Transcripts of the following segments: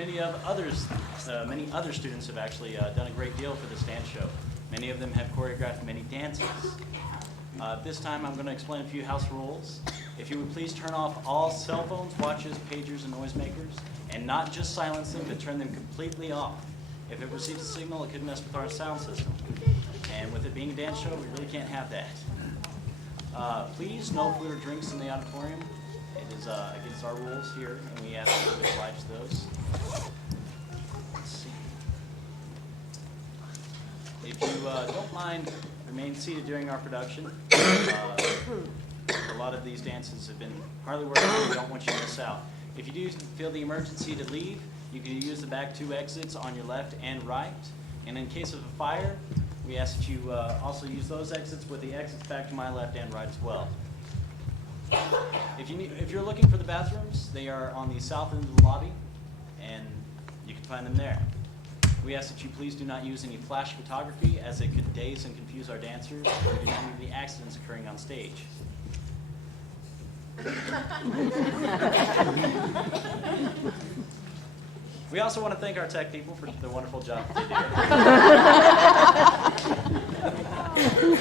Many other students have actually done a great deal for this dance show. Many of them have choreographed many dances. This time I'm going to explain a few house rules. If you would please turn off all cell phones, watches, pagers, and noisemakers, and not just silence them, but turn them completely off. If it receives a signal, it could mess with our sound system. And with it being a dance show, we really can't have that. Please, no food or drinks in the auditorium. It is against our rules here, and we ask you to oblige those. Let's see. If you don't mind, remain seated during our production. A lot of these dances have been hardly working, and we don't want you to miss out. If you do feel the emergency to leave, you can use the back two exits on your left and right. And in case of a fire, we ask that you also use those exits with the exits back to my left and right as well. If you're looking for the bathrooms, they are on the south end of the lobby, and you can find them there. We ask that you please do not use any flash photography, as it could daze and confuse our dancers, or do not need any accidents occurring on stage. We also want to thank our tech people for the wonderful job that they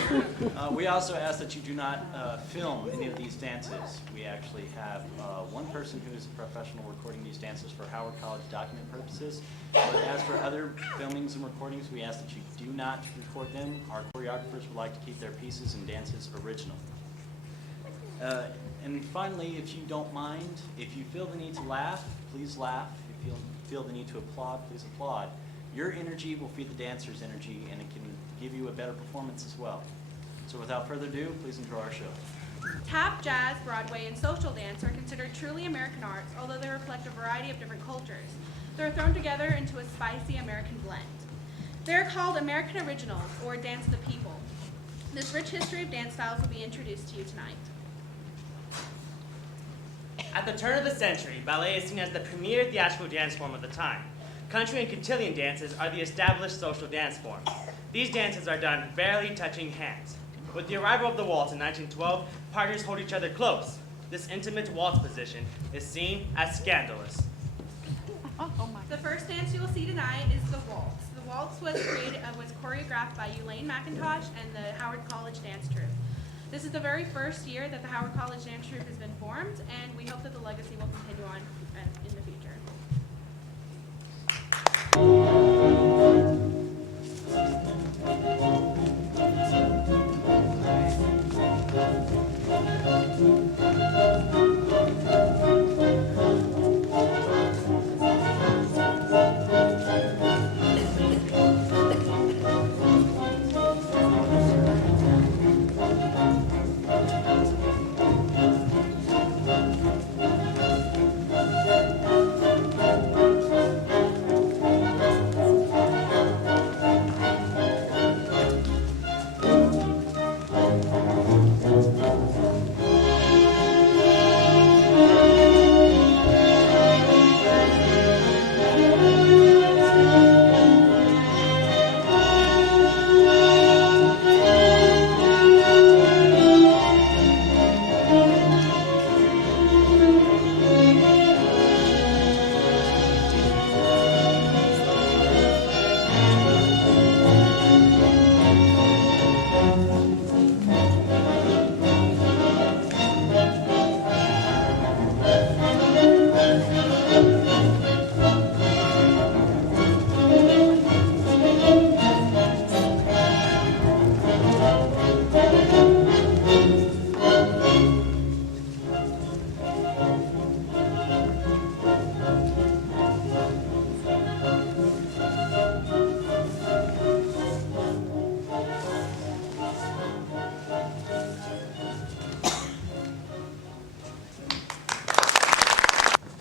do. We also ask that you do not film any of these dances. We actually have one person who is a professional recording these dances for Howard College document purposes. But as for other filmings and recordings, we ask that you do not record them. Our choreographers would like to keep their pieces and dances original. And finally, if you don't mind, if you feel the need to laugh, please laugh. If you feel the need to applaud, please applaud. Your energy will feed the dancer's energy, and it can give you a better performance as well. So without further ado, please enjoy our show. Tap, jazz, Broadway, and social dance are considered truly American arts, although they reflect a variety of different cultures. They're thrown together into a spicy American blend. They're called American Originals, or Dance of the People. This rich history of dance styles will be introduced to you tonight. At the turn of the century, ballet is seen as the premier theatrical dance form of the time. Country and cotillion dances are the established social dance forms. These dances are done barely touching hands. With the arrival of the waltz in 1912, partners hold each other close. This intimate waltz position is seen as scandalous. The first dance you will see tonight is the waltz. The waltz was choreographed by Eulaine McIntosh and the Howard College Dance Troupe. This is the very first year that the Howard College Dance Troupe has been formed, and we hope that the legacy will continue on in the future.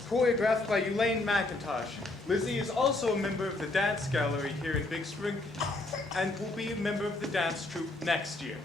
Choreographed by Eulaine McIntosh. Lizzie is also a member of the dance gallery here in Big Spring and will be a member of the dance troupe next year.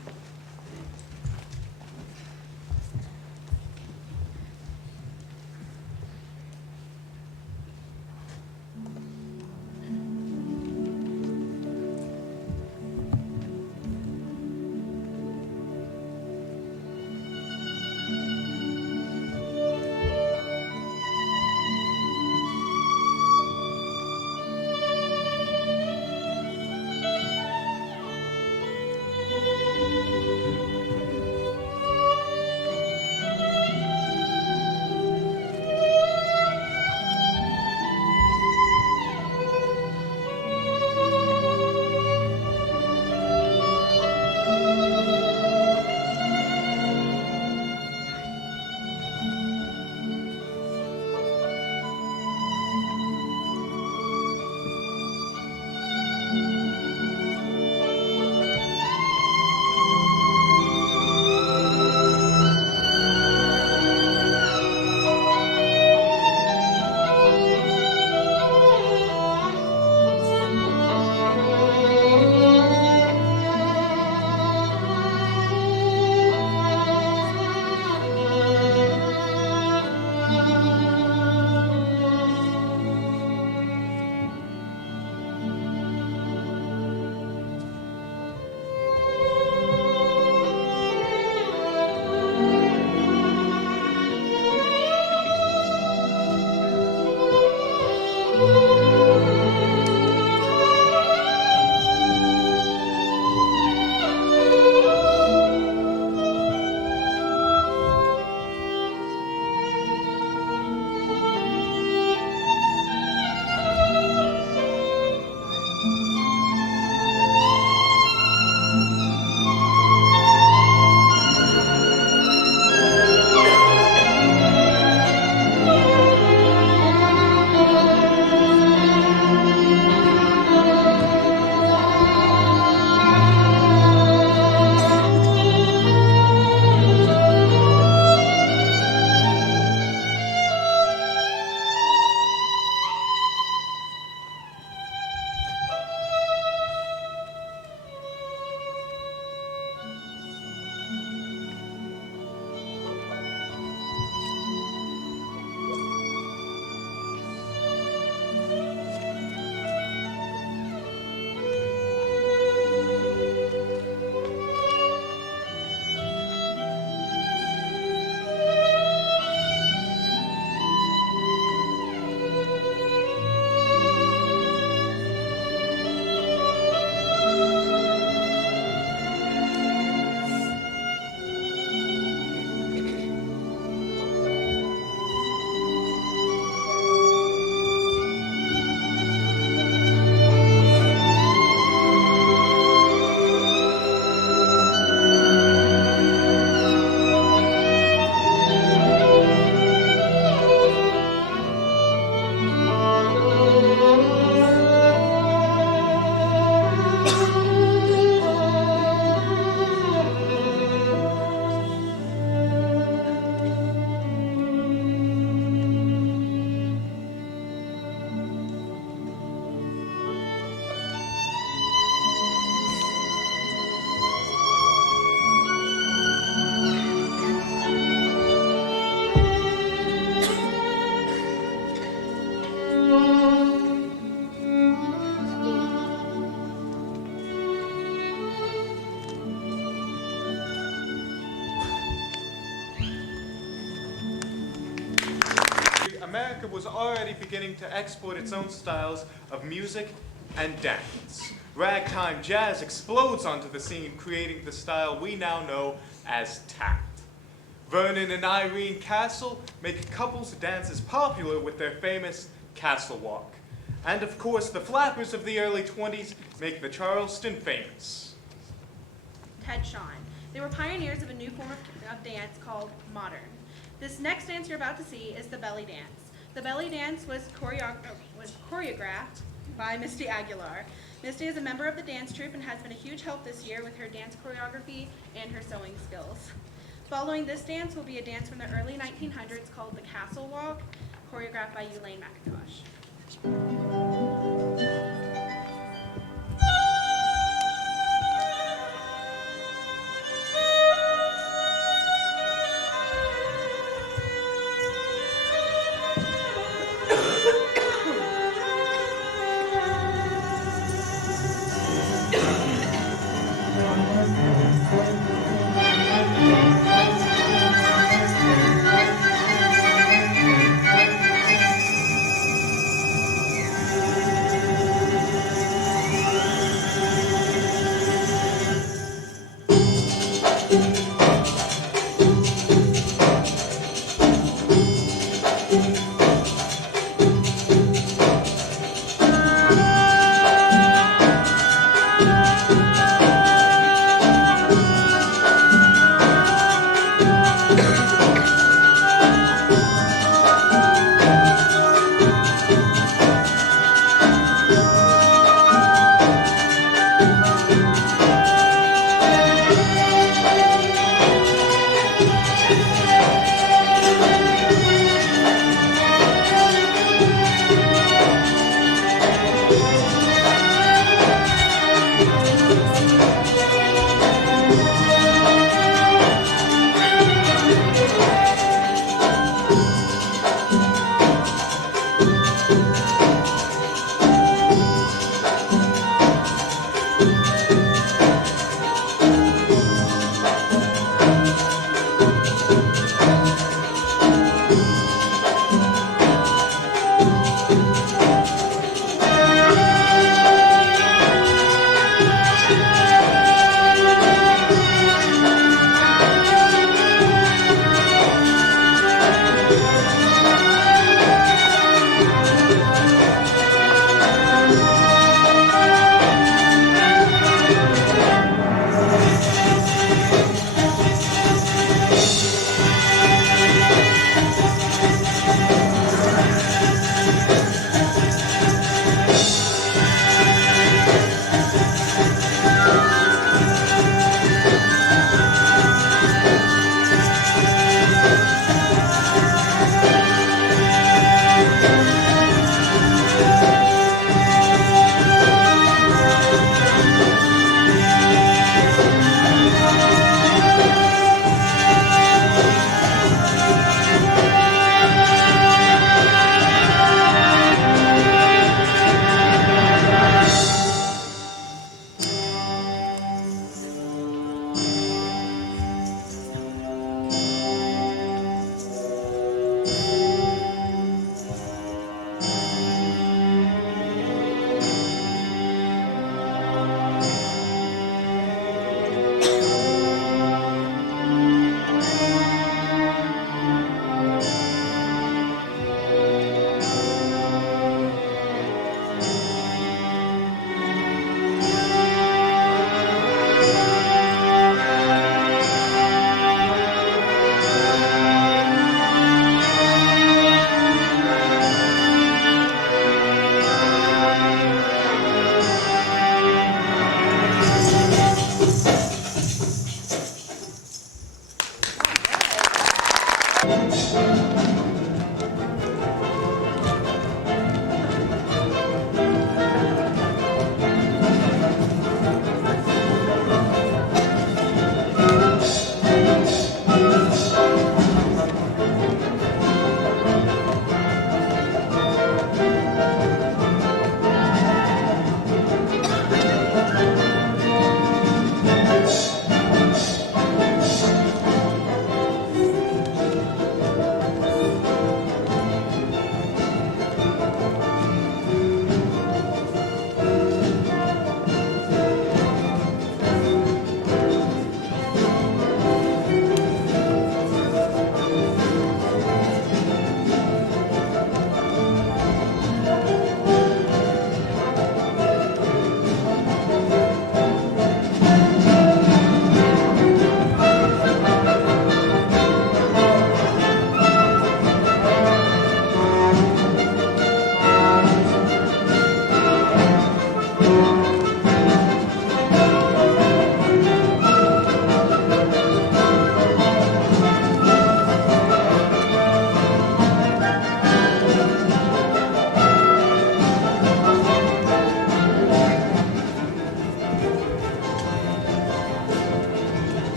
America was already beginning to export its own styles of music and dance. Ragtime jazz explodes onto the scene, creating the style we now know as tap. Vernon and Irene Castle make couples dances popular with their famous Castle Walk. And of course, the flappers of the early 20s make the Charleston famous. Ted Shawn. They were pioneers of a new form of dance called modern. This next dance you're about to see is the belly dance. The belly dance was choreographed by Mistie Aguilar. Mistie is a member of the dance troupe and has been a huge help this year with her dance choreography and her sewing skills. Following this dance will be a dance from the early 1900s called the Castle Walk, choreographed by Eulaine McIntosh.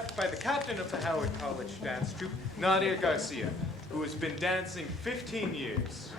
choreographed by the captain of the Howard College dance troupe, Nadia Garcia, who has been dancing 15 years.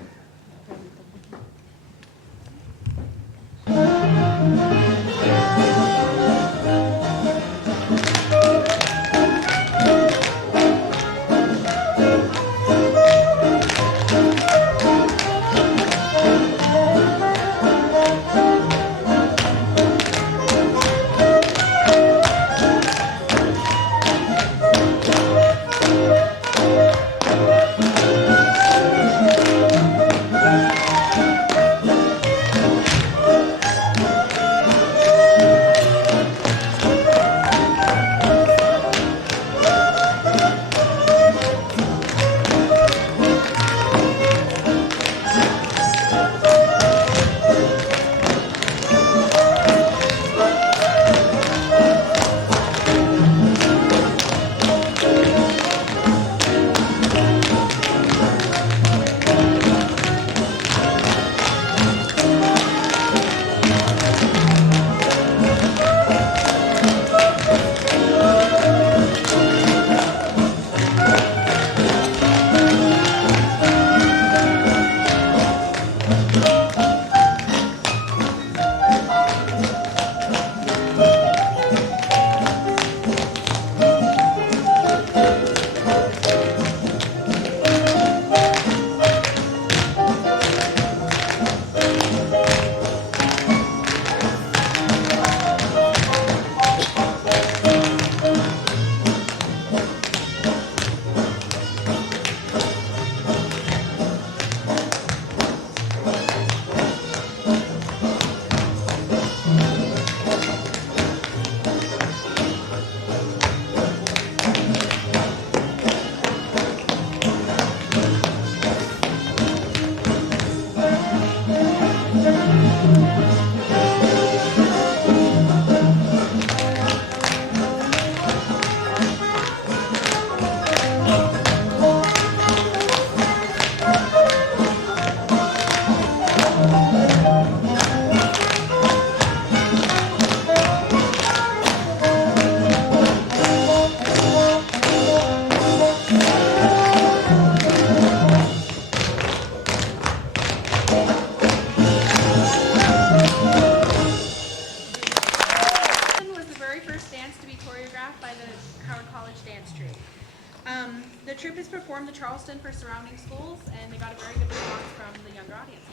For surrounding schools, and they got a very good response from the younger audience.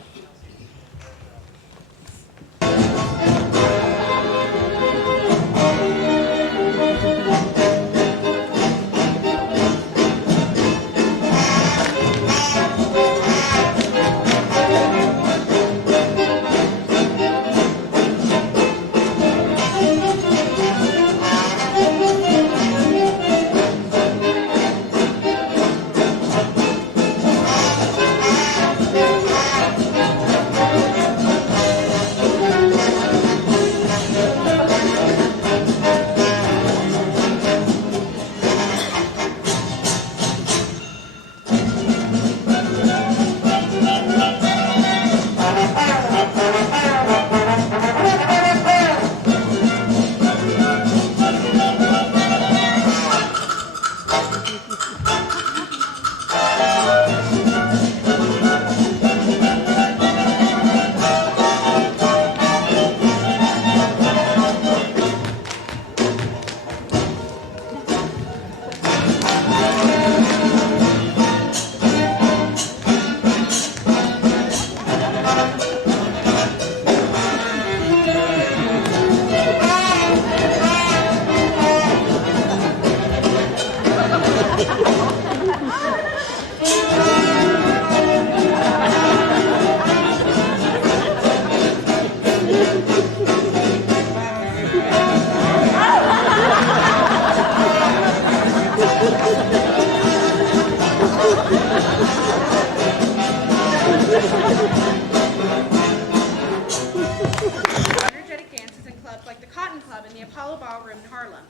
Energetic dances in clubs like the Cotton Club and the Apollo Ballroom in Harlem.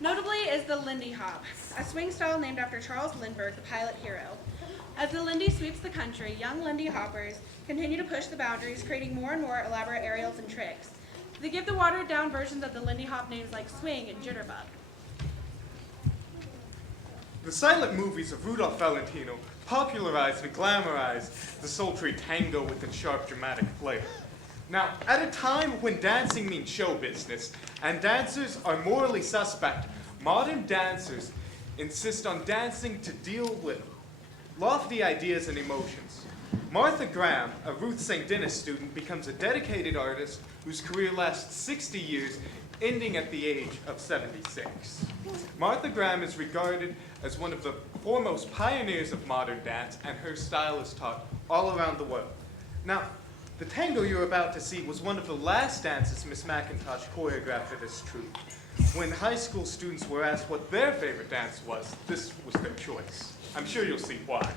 Notably is the Lindy Hop, a swing style named after Charles Lindbergh, the pilot hero. As the Lindy sweeps the country, young Lindy hoppers continue to push the boundaries, creating more and more elaborate aerials and tricks. They give the watered-down versions of the Lindy Hop names like swing and jitterbug. The silent movies of Rudolph Valentino popularized and glamorized the sultry tango with its sharp dramatic flair. Now, at a time when dancing means show business and dancers are morally suspect, modern dancers insist on dancing to deal with lofty ideas and emotions. Martha Graham, a Ruth St. Denis student, becomes a dedicated artist whose career lasts 60 years, ending at the age of 76. Martha Graham is regarded as one of the foremost pioneers of modern dance, and her style is taught all around the world. Now, the tango you're about to see was one of the last dances Miss McIntosh choreographed for this troupe. When high school students were asked what their favorite dance was, this was their choice. I'm sure you'll see why.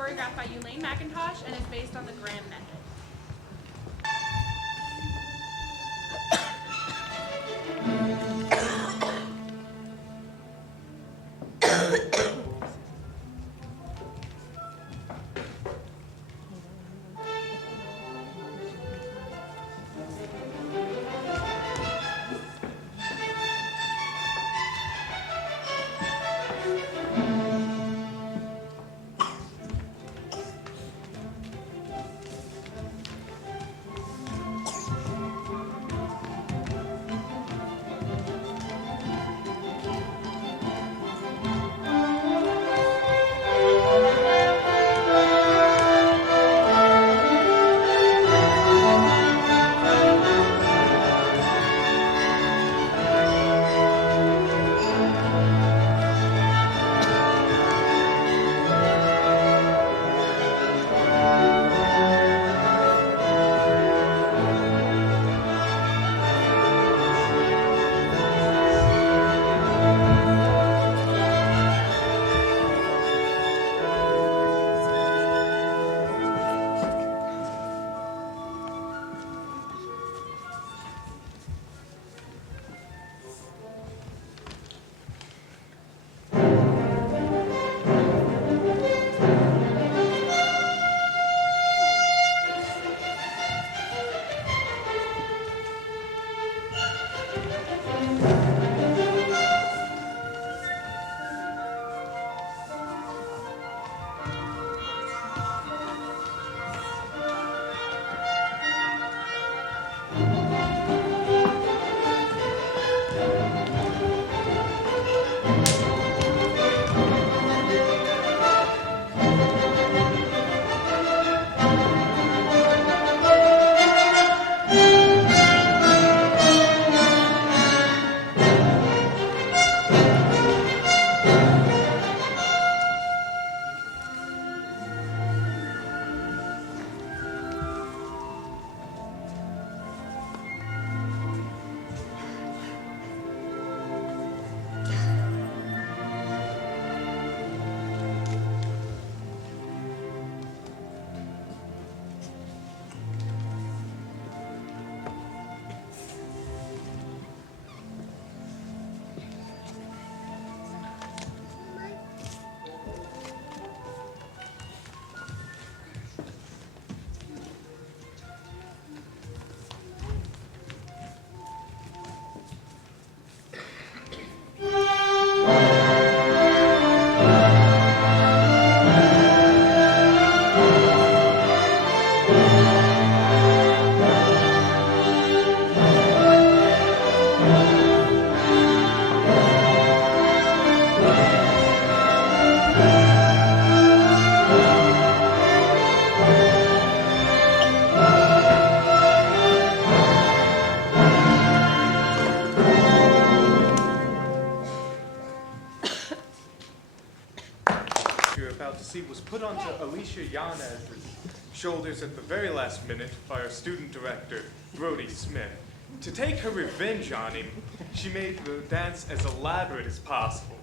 choreographed by Eulaine McIntosh and is based on the Graham method. you're about to see was put onto Alicia Hernandez's shoulders at the very last minute by our student director, Brody Smith. To take her revenge on him, she made the dance as elaborate as possible.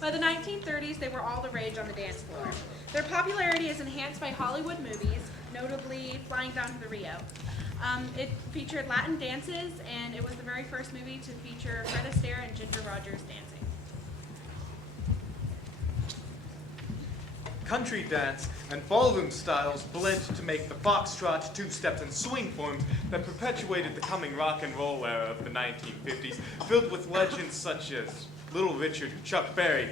By the 1930s, they were all the rage on the dance floor. Their popularity is enhanced by Hollywood movies, notably Flying Down to the Rio. It featured Latin dances, and it was the very first movie to feature Fred Astaire and Ginger Rogers dancing. Country dance and ballroom styles blend to make the foxtrot, two-step, and swing forms that perpetuated the coming rock and roll era of the 1950s, filled with legends such as Little Richard, Chuck Berry,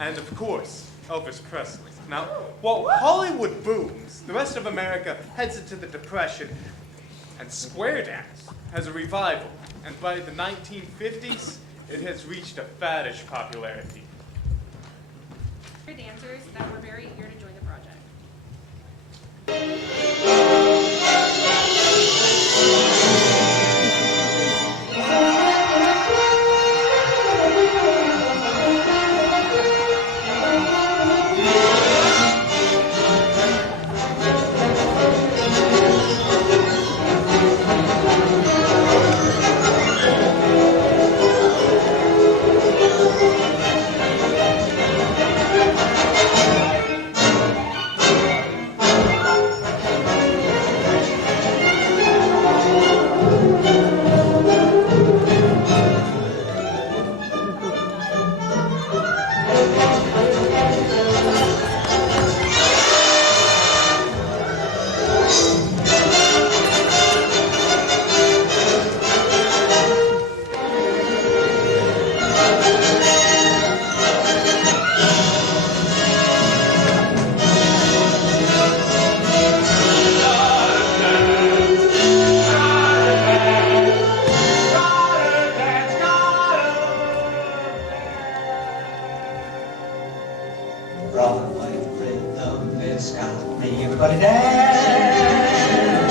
and of course, Elvis Presley. Now, while Hollywood booms, the rest of America heads into the Depression, and square dance has a revival, and by the 1950s, it has reached a faddish popularity. Dancers that were very eager to join the project. everybody dance.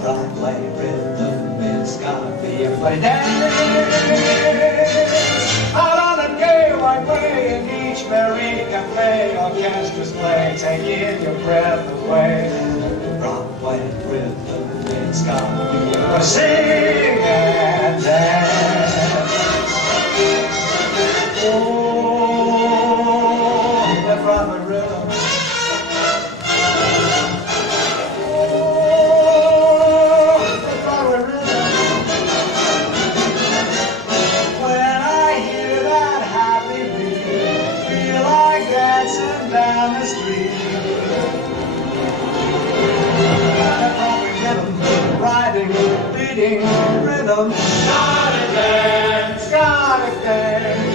Broadway rhythm, it's gotta be everybody dance. Out on the gay white way in each merry cafe, orchestras play, taking your breath away. Broadway rhythm, it's gotta be everybody sing and dance. Oh, the Broadway rhythm. Oh, the Broadway rhythm. When I hear that happy beat, feel like dancing down the street. The Broadway rhythm, riding, beating rhythm. Gotta dance, gotta dance.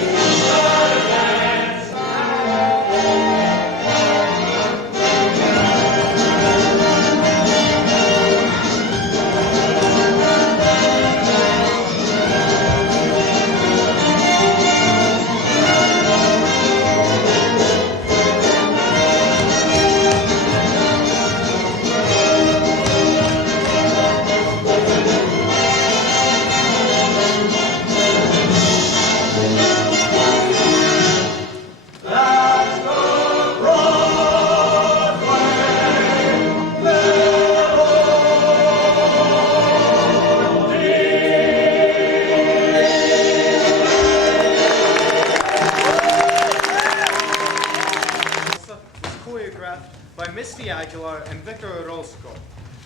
By Mistie, Aguilar, and Orozco.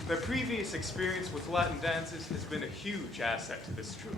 Their previous experience with Latin dances has been a huge asset to this troupe.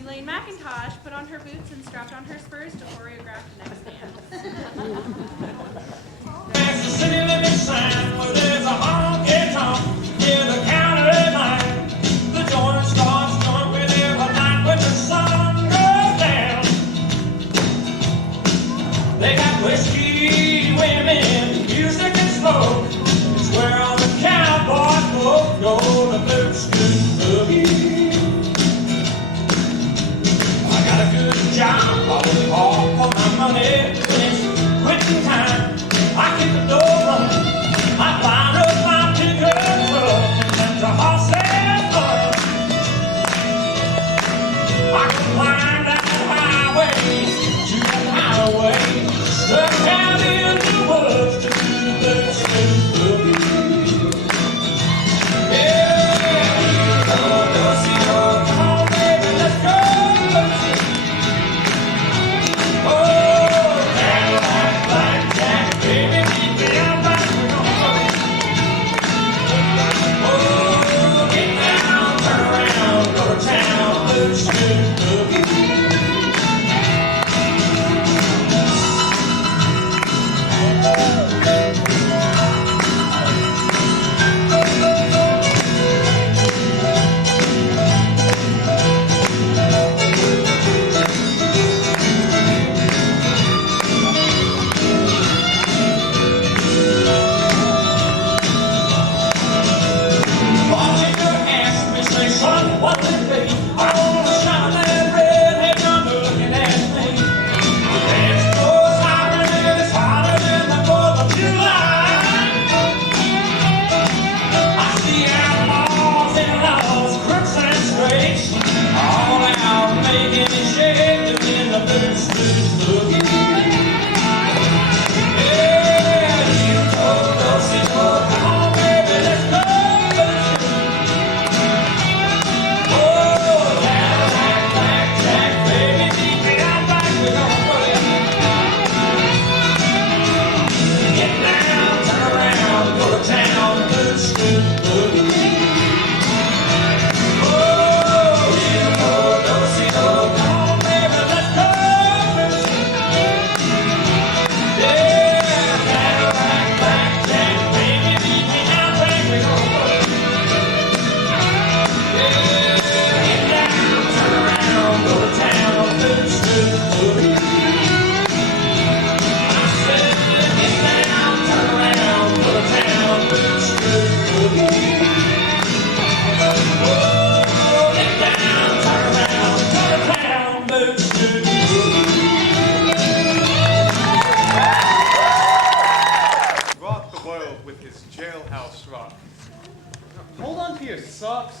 Eulaine McIntosh put on her boots and strapped on her spurs to choreograph the next dance. It's a city limit sign where there's a honky-tonk near the county line. The joint starts drunk with every night when the sun goes down. They got whiskey, women, music and smoke. It's where all the cowboy folk go to Blueston boogie. I got a good job, I work hard for my money. When it's quitting time, I keep the door running. I find up my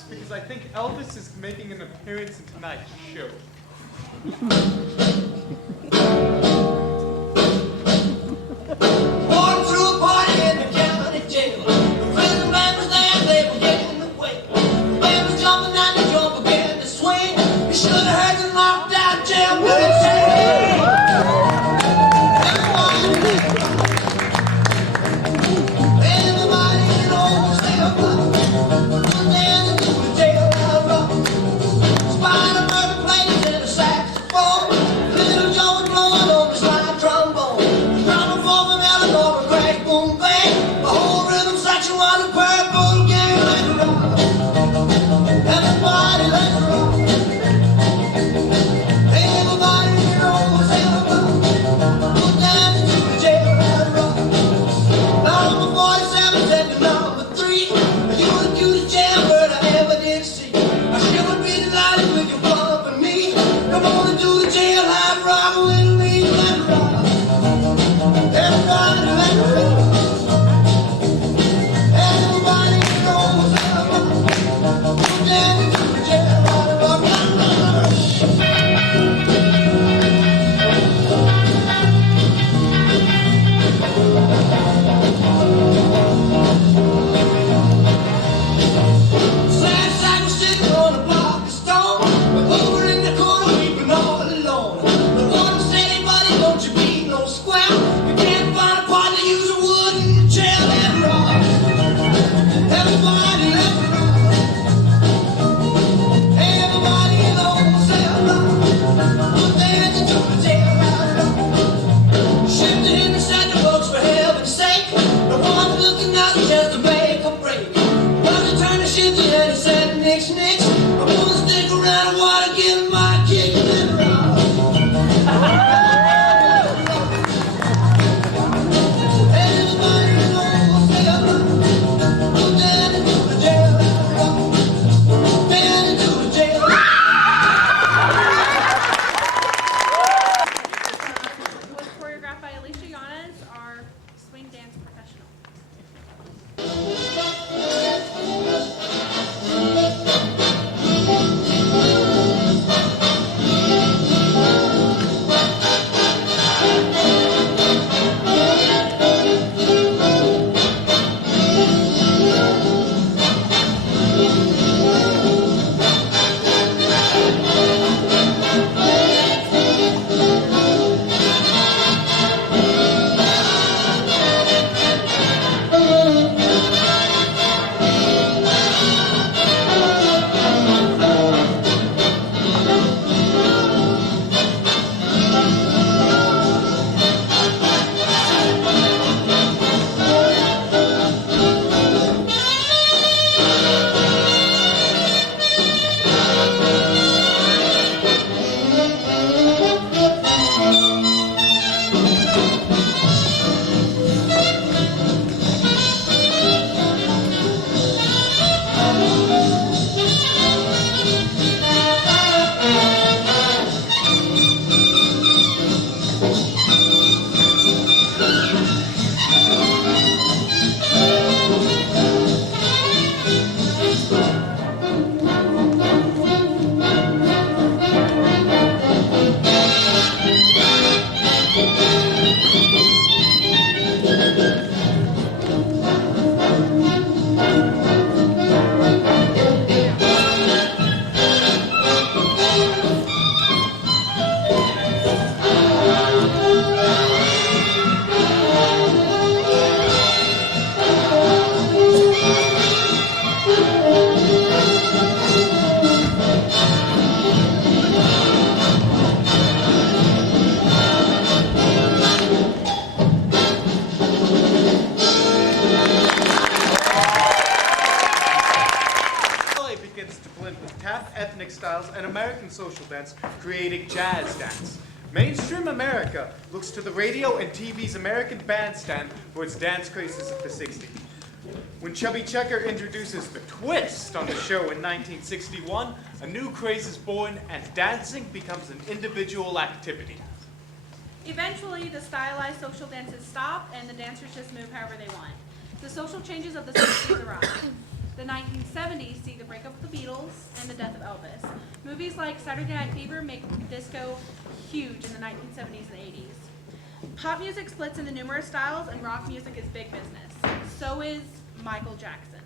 Because I think Elvis is making an appearance in tonight's show. Walking through a party in the county jail. The prison band was there, they were getting away. The band was jumping and the drum began to swing. You should have heard the knocked out jailbird sing. Everybody in old still one day in the jail. Spider murder plays and a saxophone. and American social dance, creating jazz dance. Mainstream America looks to the radio and TV's American Bandstand for its dance crazes of the 60s. When Chubby Checker introduces the twist on the show in 1961, a new craze is born and dancing becomes an individual activity. Eventually, the stylized social dances stop and the dancers just move however they want. The social changes of the 60s arrive. The 1970s see the breakup of the Beatles and the death of Elvis. Movies like Saturday Night Fever make disco huge in the 1970s and 80s. Pop music splits into numerous styles and rock music is big business. So is Michael Jackson.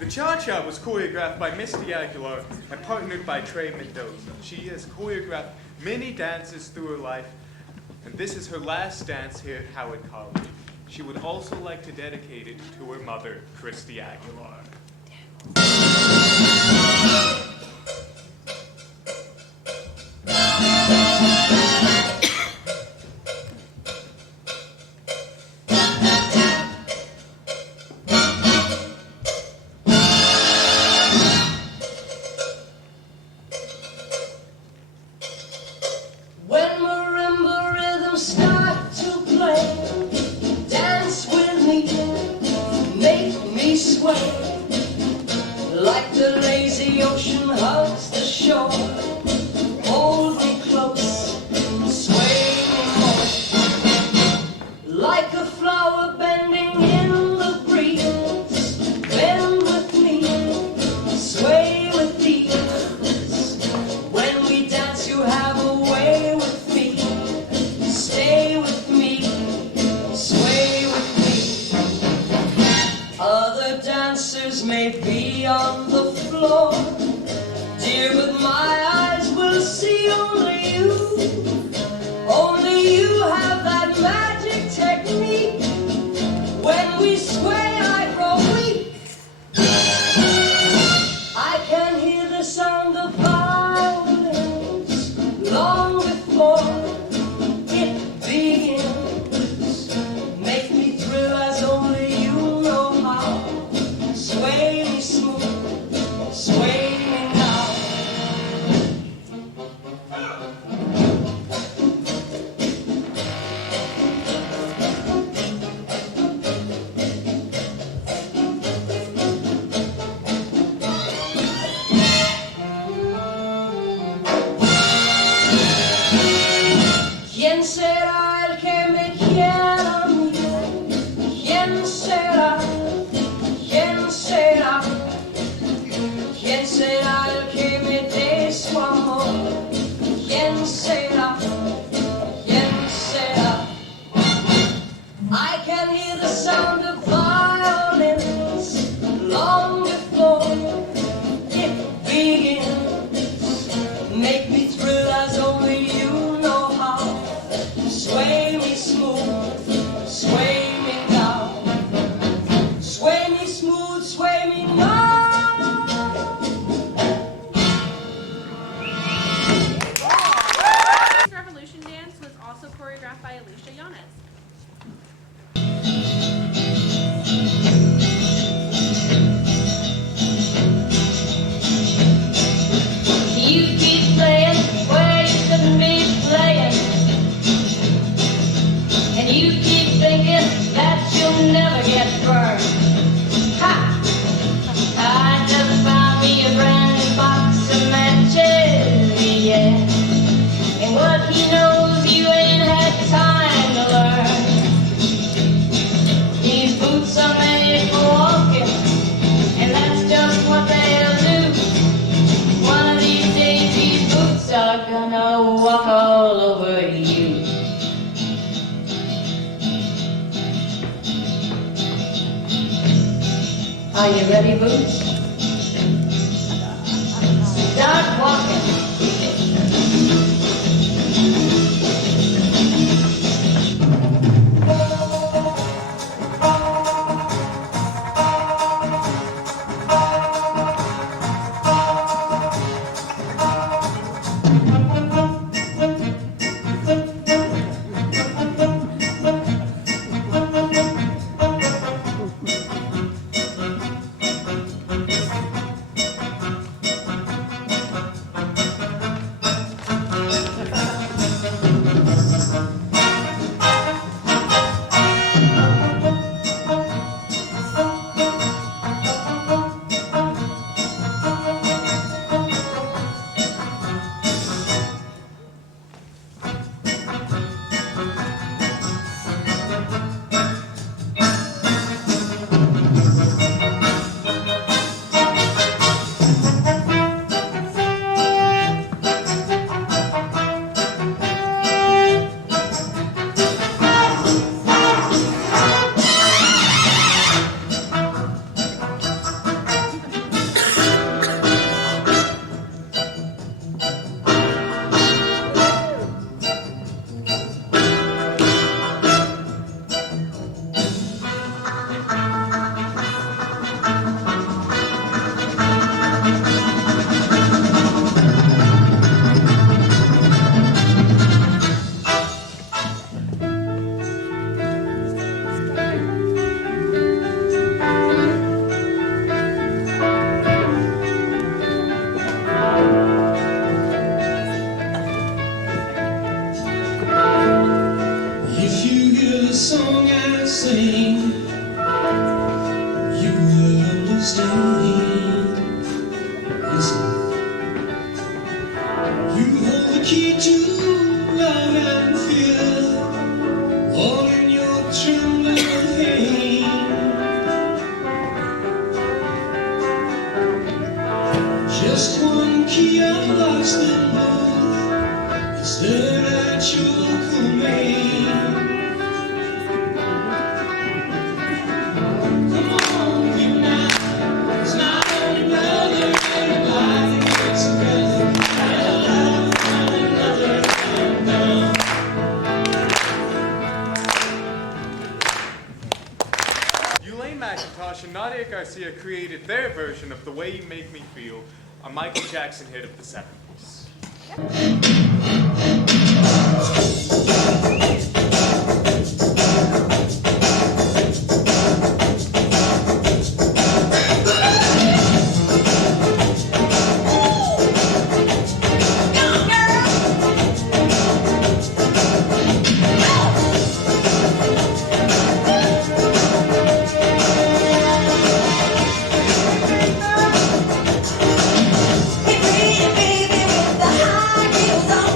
The Cha-Cha was choreographed by Mistie Aguilar and partnered by Trey Mendoza. She has choreographed many dances through her life, and this is her last dance here at Howard College. She would also like to dedicate it to her mother, Christy Aguilar. When marimba rhythms start to play, dance with me, make me sway, like the lazy ocean hugs the shore. Hold me close, sway me more, like a flower bending in the breeze. Bend with me, sway with ease. When we dance, you have a way with me. Stay with me, sway with me. Other dancers may be on the floor, dear, but my eyes will see only you. Only you have that magic technique. When we sway, I grow weak. I can hear the sound of violins long before it begins. Make me thrill as only you know how. Sway me smooth, sway me now. ¿Quién será el que me quiera a mí? ¿Quién será? ¿Quién será? ¿Quién será el que me dé su amor? ¿Quién será? ¿Quién será? I can hear the sound of violins long before it begins. Make me thrill as only you know how. Sway me smooth, sway me down. Sway me smooth, sway me now. This Revolution dance was also choreographed by Alicia Yanez. You keep playing where you shouldn't be playing, and you keep thinking that you'll never get burned. Ha! I just found me a brand new box of matches, yeah, and what he knows you ain't had time to learn. Are you ready, Boots? Start walking. Eulaine McIntosh and Nadia Garcia created their version of The Way You Make Me Feel, a Michael Jackson hit of the 70s. Baby, with the high heels on.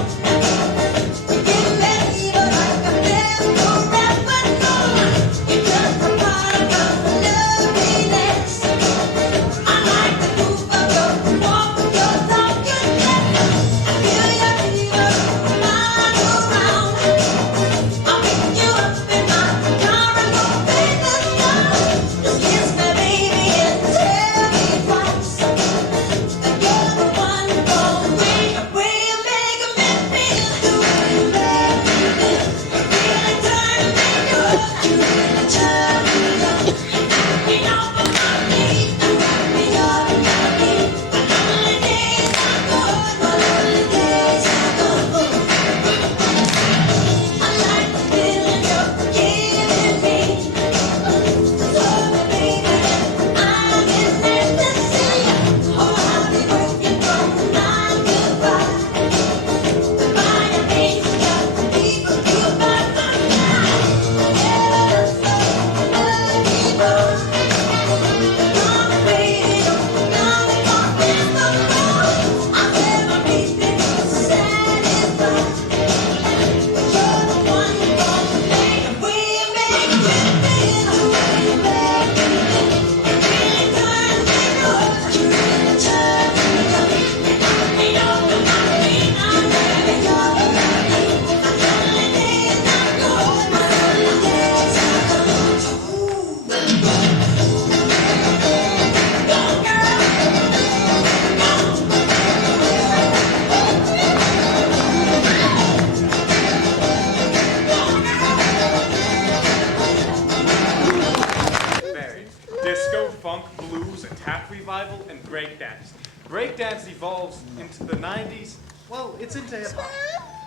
breakdance evolves into the 90s, well, it's into hip-hop.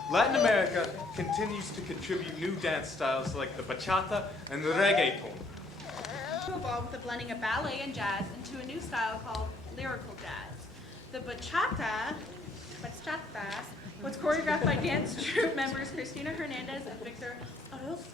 Latin America continues to contribute new dance styles like the bachata and the reggaeton. To evolve with the blending of ballet and jazz into a new style called lyrical jazz. The bachata was choreographed by dance troupe members Christina Hernandez and Victor Orozco.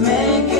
Make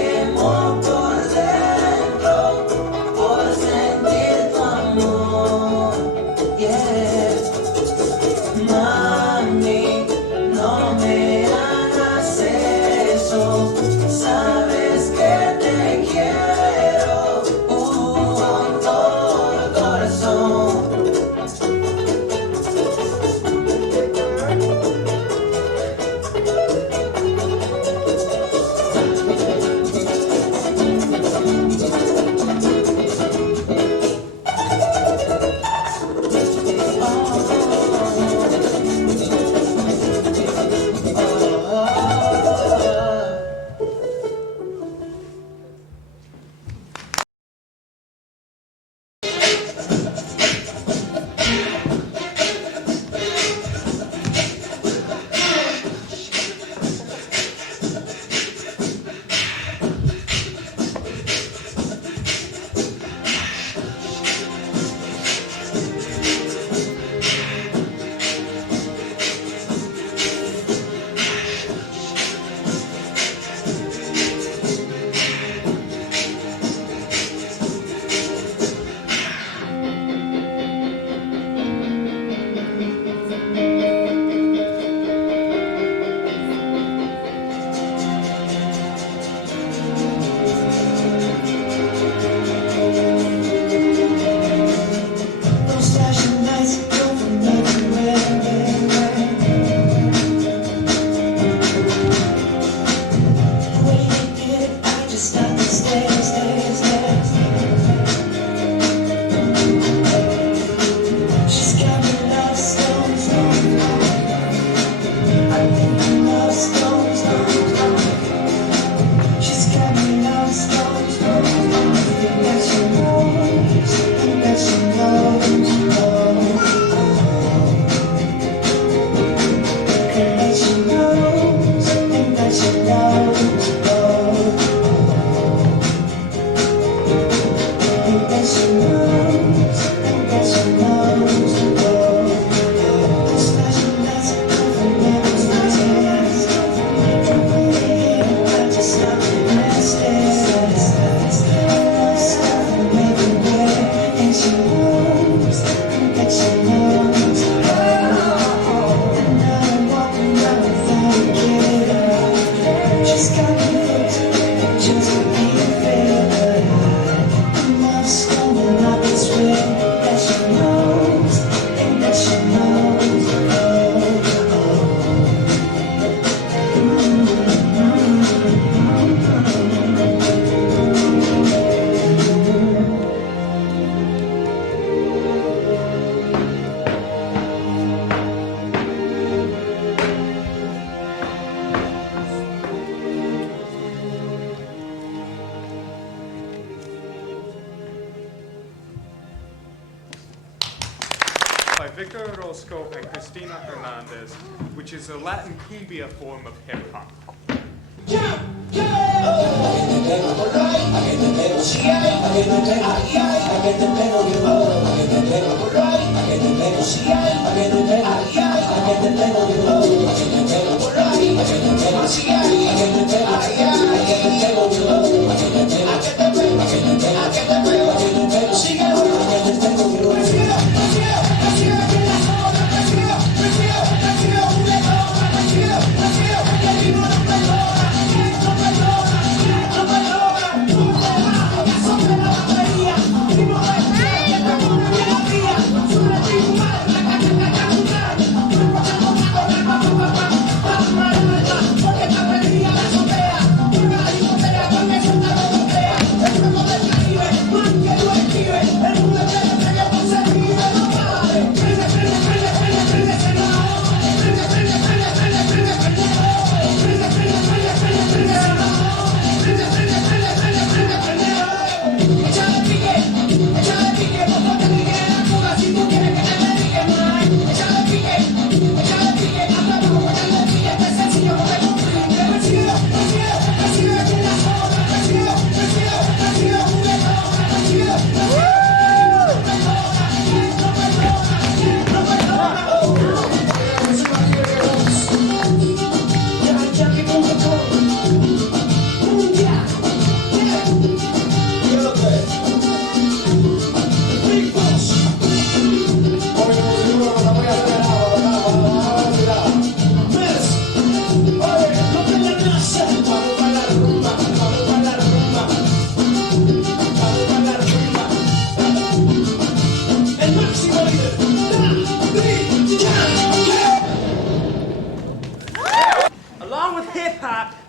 Victor Orozco and Christina Hernandez, which is a Latin cumbia form of hip-hop.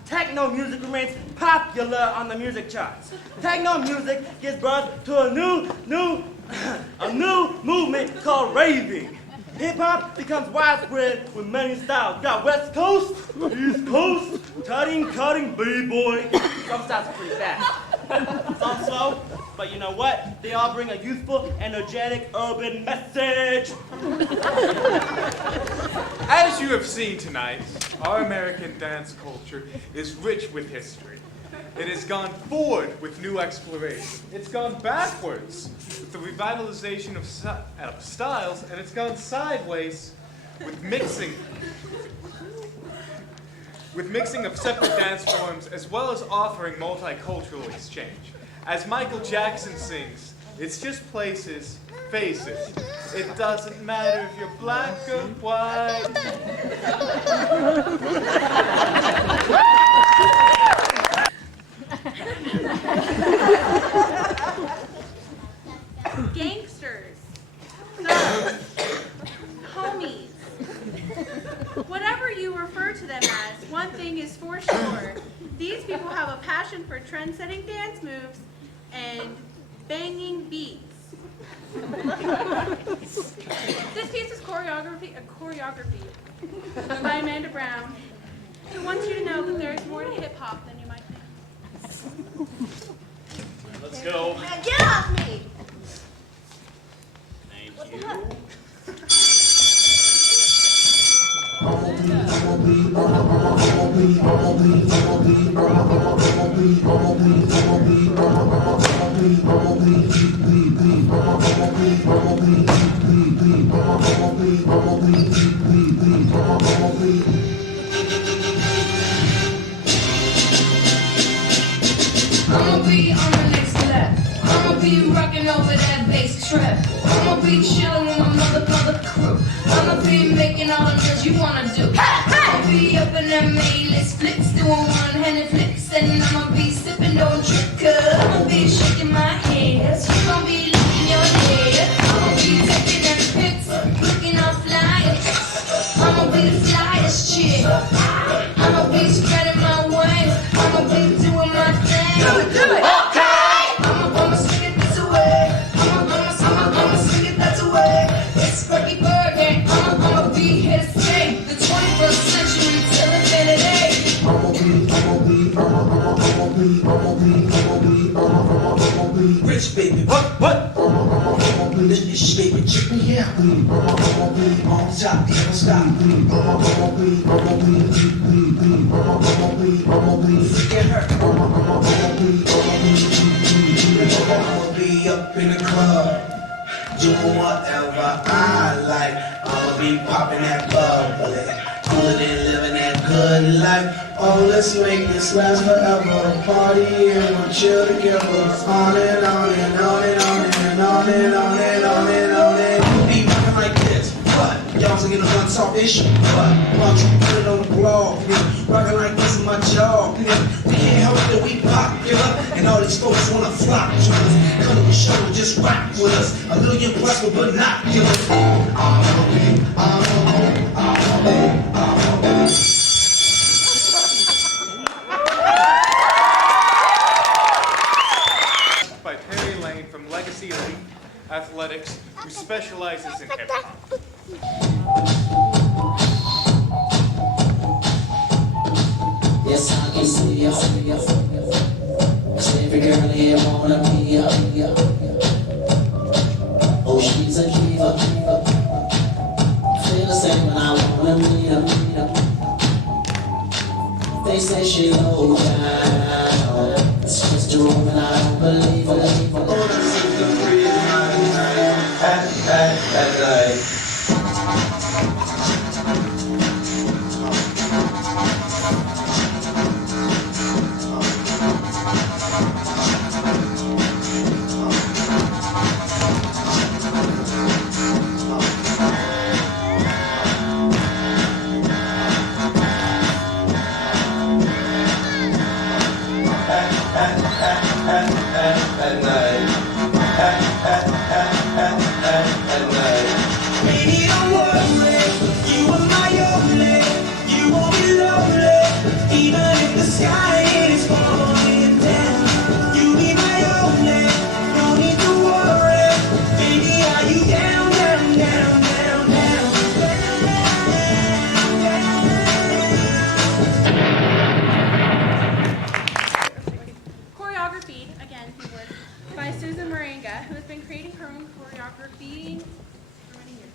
Techno music remains popular on the music charts. Techno music gives birth to a new movement called raving. Hip-hop becomes widespread with many styles. You got West Coast, East Coast, cutting, B-boy. Some styles are pretty fast. Some slow, but you know what? They all bring a youthful, energetic, urban message. As you have seen tonight, our American dance culture is rich with history. It has gone forward with new exploration. It's gone backwards with the revitalization of styles, and it's gone sideways with mixing of separate dance forms, as well as offering multicultural exchange. As Michael Jackson sings, it's just places, faces. It doesn't matter if you're black or white. Gangsters, thugs, homies, whatever you refer to them as, one thing is for sure. These people have a passion for trend-setting dance moves and banging beats. This piece is choreography by Amanda Brown, who wants you to know that there is more to hip-hop than you might think. Let's go. Man, get off me! Thank What you. the heck? I'ma be on the next lap. I'ma be rocking over that bass trap. I'ma be chilling with my mother crew. I'ma be making all the moves you wanna do. I'ma be up in that main-list flicks, doing one-handed flicks, and I'ma be sipping on trick. I'ma be shaking my hands. You gon' be looking your head. I'ma be taking them pics, looking all fly. I'ma be the flyest chick. I'ma be spreading my wings. I'ma be doing my thing. Do it. I'ma swing it this way. I'ma swing it that way. It's Fergie Bird and I'ma be here to stay. The 21st century till infinity. Rich baby, what? lit as shit, but check me out. I'm on top, yeah, don't stop. Forget her. I'ma be up in the club, doing whatever I like. I'ma be popping that bubbly, cooling and living that good life. Oh, let's make this last forever. Party and we'll chill together. On and on and on and on and on and on and on and on and be rocking like this. What? Y'all to get a one talk issue. What? Why don't you put it on the blog? Yeah. Rocking like this is my job. Yeah. We can't help it that we popular, and all these folks wanna flock to us. Come to the show and just rock with us. A million plus with binoculars. By Terry Lane from Legacy Elite Athletics, who specializes in hip hop. Yes, I can see ya. Every girl here wanna be ya. Oh, she's a diva. Feel the same when I wanna meet her. They say she low down. It's just a room and I don't believe it. At night. Baby, don't worry, you are my only. You won't be lonely, even if the sky is falling down. You be my only, no need to worry. Baby, are you down, down, down, down, down? Choreography, again, by Susan Moringa, who has been creating her own choreography for many years.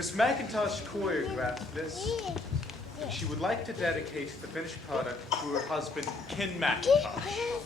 Miss McIntosh choreographed this. She would like to dedicate the finished product to her husband, Ken McIntosh.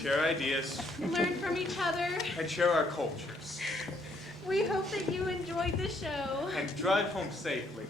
Share ideas. Learn from each other. And share our cultures. We hope that you enjoyed the show. And drive home safely.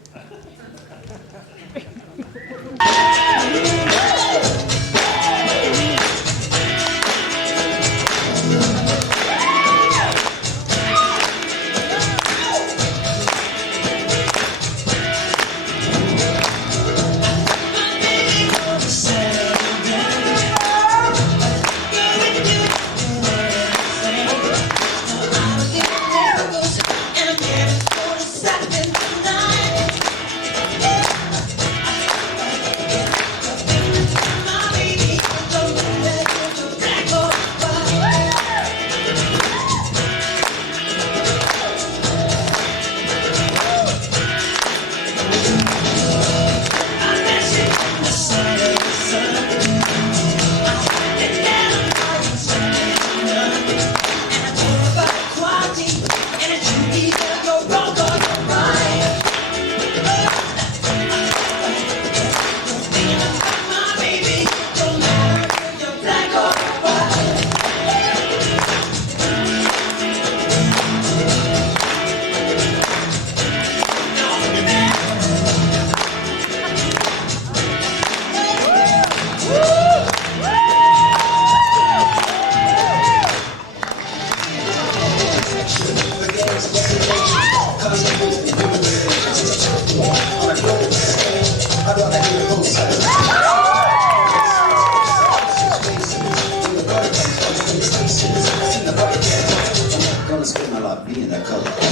about being a color.